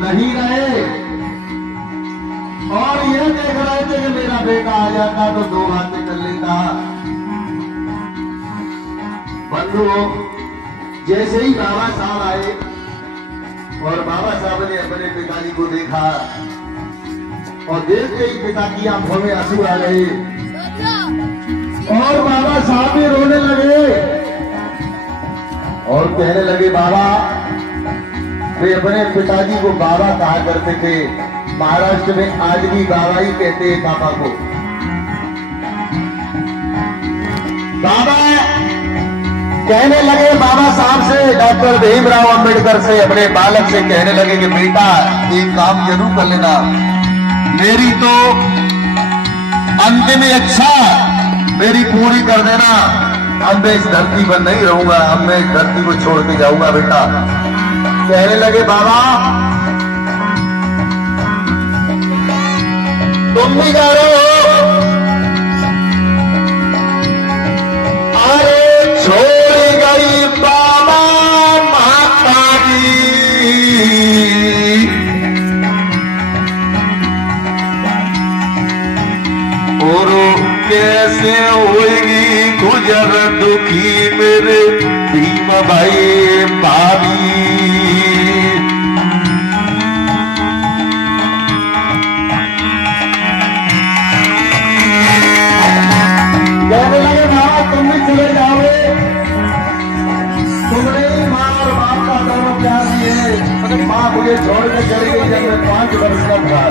नहीं रहे और यह देख रहे थे कि मेरा बेटा आ जाता तो दो बातें कर लेता। बंधुओं, जैसे ही बाबा साहब आए और बाबा साहब ने अपने पिताजी को देखा और देखते ही पिता की आंखों में आंसू आ गए और बाबा साहब भी रोने लगे और कहने लगे, बाबा, वे अपने पिताजी को बाबा कहा करते थे। महाराष्ट्र में आज भी बाबा ही कहते हैं पापा को। बाबा कहने लगे बाबा साहब से, डॉक्टर भीमराव अंबेडकर से, अपने बालक से कहने लगे कि बेटा एक काम जरूर कर लेना, मेरी तो अंतिम इच्छा मेरी पूरी कर देना। अब मैं इस धरती पर नहीं रहूंगा, अब मैं इस धरती को छोड़ के जाऊंगा बेटा। कहने लगे बाबा तुम भी जा रहे हो? अरे छोड़ गई बाबा माता जी, और कैसे होगी गुजर दुखी मेरे भीम भाई भाभी। कहने लगे बाबा तुम भी चले जाओगे, तुमने ही माँ और बाप का दोनों प्यार दिए। माँ मुझे छोड़ के चली गई जब मैं 5 वर्ष का था।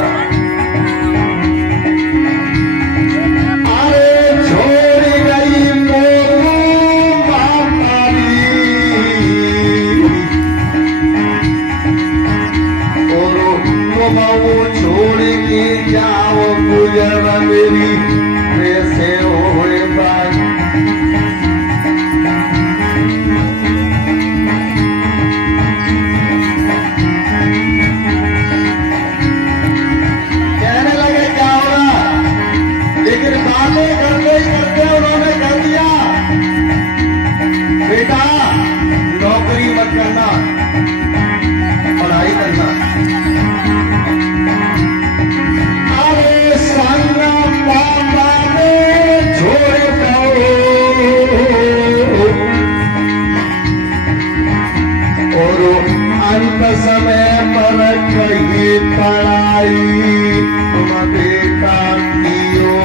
छोड़ के जाओ गुजर मेरी कैसे होए बात। कहने लगे क्या होगा, लेकिन बातें करते करते उन्होंने कह दिया, बेटा नौकरी मत करना, पढ़ाई करना। अंत समय पर कही पढ़ाई तुम बेटा कियो।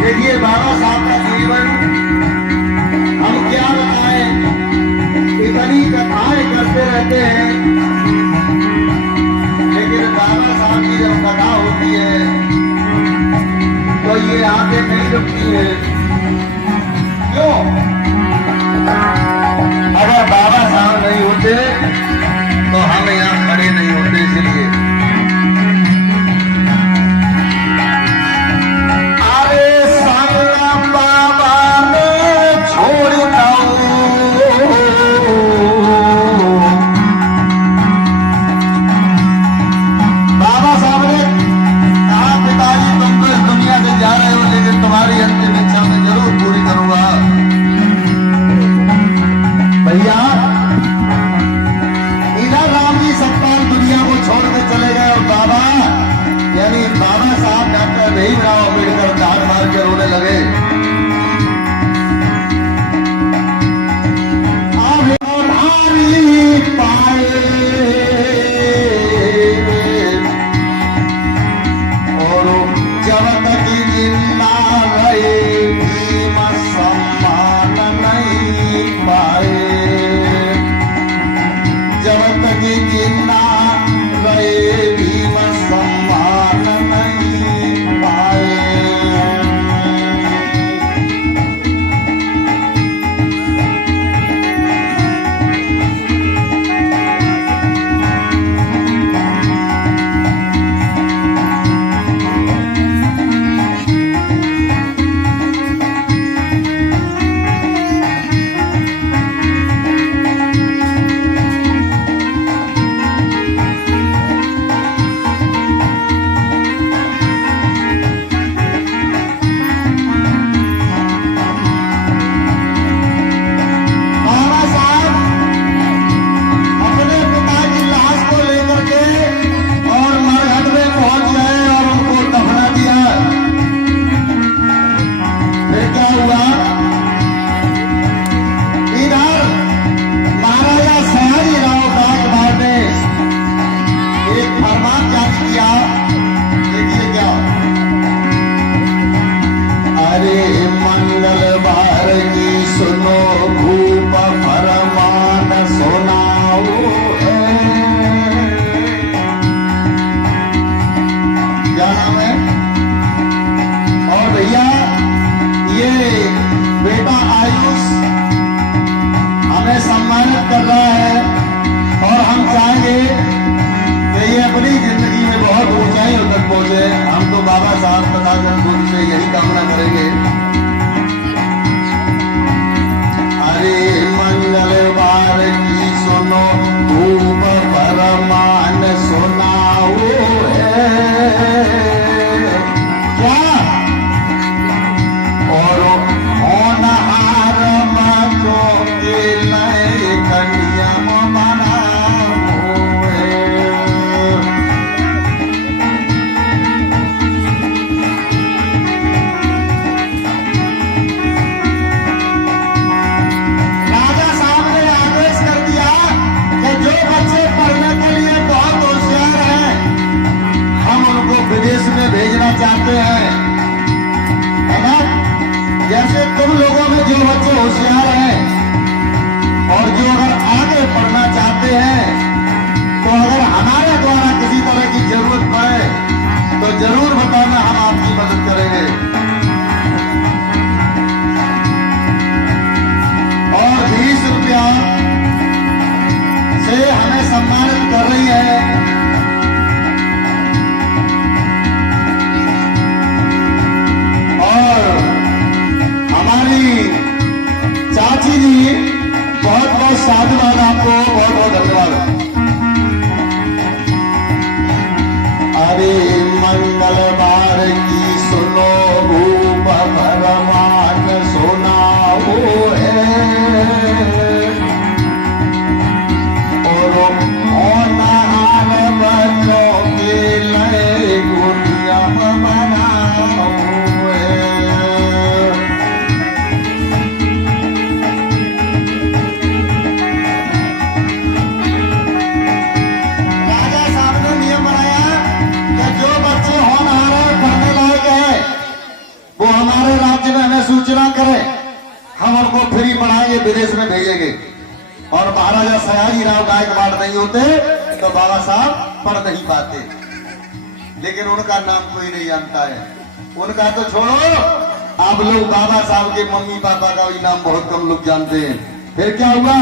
देखिए बाबा साहब का जीवन क्या बताएं, इतनी कथाएं करते रहते हैं, लेकिन बाबा साहब की जब कथा होती है तो ये आंखें नहीं रुकती है। क्यों? अगर बाबा साहब नहीं होते तो हम यहाँ खड़े नहीं होते। इसलिए भीमराव अंबेडकर डांट मार के रोने लगे। और जब तक जिंदा रहे भीम सम्मान नहीं पाए। कर रहा है और हम चाहेंगे कि ये अपनी जिंदगी में बहुत ऊंचाइयों तक पहुंचे। हम तो बाबा साहब तथागत गुरु से यही कामना करेंगे। अरे मंगलवार की सुनो धूप परमान सुनाओ है क्या, और होनहार बच्चों के नए नियम बनाओ है। राजा साहब ने आदेश कर दिया कि जो बच्चे पढ़ने के लिए बहुत होशियार हैं, हम उनको विदेश में भेजना चाहते हैं, है ना। जैसे तुम लोगों में जो बच्चे होशियार हैं और जो अगर आगे पढ़ना चाहते हैं, तो अगर हमारे द्वारा किसी तरह की जरूरत पड़े तो जरूर बताना, हम आपकी मदद करेंगे। और 20 रुपया से हमें सम्मानित कर रही है और हमारी चाची जी, बहुत बहुत साधुवाद आपको, बहुत बहुत धन्यवाद। अरे मंगलवार की सुनो भूप भरमान सुनाओ है, और होनहार बच्चों के लिए नियम बनाओ है। राजा साहब ने नियम बनाया कि जो बच्चे होनहार है, पढ़ने लायक है, वो हमारे राज्य में हमें सूचना करें, हम उनको फ्री पढ़ाएंगे, विदेश में भेजेंगे। और महाराजा सयाजी राव गायकवाड़ नहीं होते तो बाबा साहब पढ़ नहीं पाते, लेकिन उनका नाम कोई नहीं जानता है। उनका तो छोड़ो, आप लोग बाबा साहब के मम्मी पापा का भी नाम बहुत कम लोग जानते हैं। फिर क्या हुआ,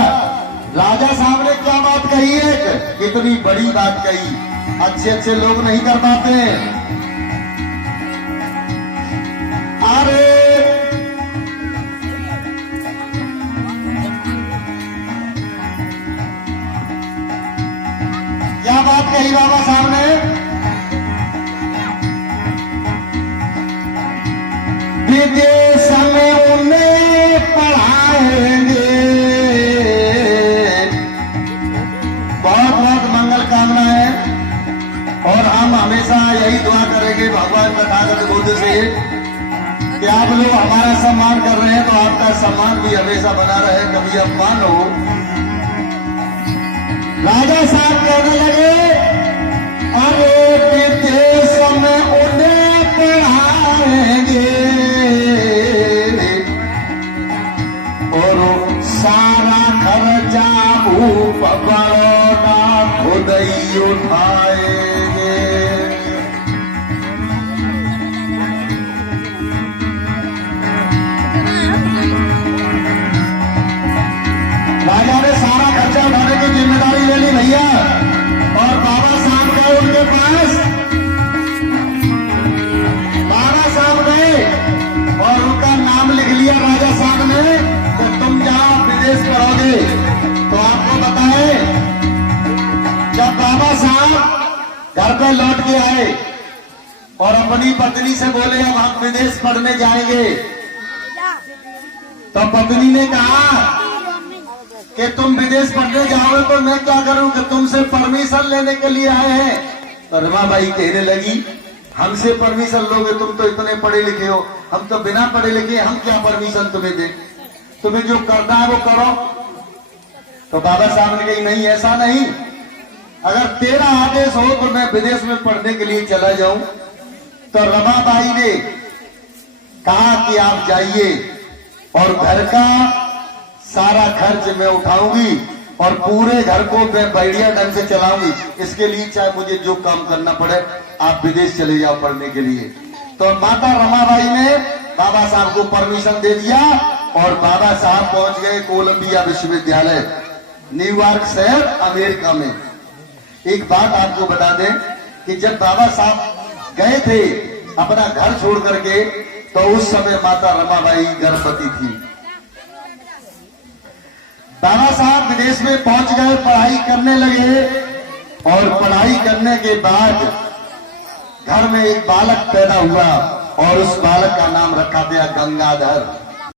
राजा साहब ने क्या बात कही है, कितनी बड़ी बात कही, अच्छे अच्छे लोग नहीं कर पाते हैं। अरे क्या बात कही बाबा साहब ने, विदेश में उन्हें पढ़ाएंगे। बहुत बहुत मंगल कामनाएं, और हम हमेशा यही दुआ करेंगे भगवान तथागत बुद्ध से कि आप लोग हमारा सम्मान कर रहे हैं तो आपका सम्मान भी हमेशा बना रहे, कभी अपमान हो। राजा साहब कहने लगे, अरे विदेश में उन्हें पढ़ाएंगे और सारा खर्चा भूप बड़ौदा खुद ही उठाएंगे। राजा ने सारा खर्चा उठाने की जिम्मेदारी ले ली भैया, और बाबा साहब गए उनके पास। बाबा साहब गए और उनका नाम लिख लिया राजा साहब ने, तो तुम जहां विदेश पढ़ोगे। तो आपको बताए, जब बाबा साहब घर पे लौट के आए और अपनी पत्नी से बोले अब हम विदेश पढ़ने जाएंगे, तो पत्नी ने कहा कि तुम विदेश पढ़ने जाओगे तो मैं क्या करूं, कि तुमसे परमिशन लेने के लिए आए हैं। तो रमाबाई कहने लगी, हमसे परमिशन लोगे, तुम तो इतने पढ़े लिखे हो, हम तो बिना पढ़े लिखे, हम क्या परमिशन तुम्हें दे, तुम्हें जो करना है वो करो। तो बाबा साहब ने कही, नहीं ऐसा नहीं, अगर तेरा आदेश हो तो मैं विदेश में पढ़ने के लिए चला जाऊं। तो रमाबाई ने कहा कि आप जाइए और घर का सारा खर्च मैं उठाऊंगी और पूरे घर को मैं बढ़िया ढंग से चलाऊंगी, इसके लिए चाहे मुझे जो काम करना पड़े, आप विदेश चले जाओ पढ़ने के लिए। तो माता रमाबाई ने बाबा साहब को परमिशन दे दिया और बाबा साहब पहुंच गए कोलंबिया विश्वविद्यालय। न्यूयॉर्क शहर अमेरिका में। एक बात आपको बता दें कि जब बाबा साहब गए थे अपना घर छोड़ करके, तो उस समय माता रमाबाई गर्भवती थी। बाबा साहब विदेश में पहुंच गए, पढ़ाई करने लगे, और पढ़ाई करने के बाद घर में एक बालक पैदा हुआ और उस बालक का नाम रखा गया गंगाधर।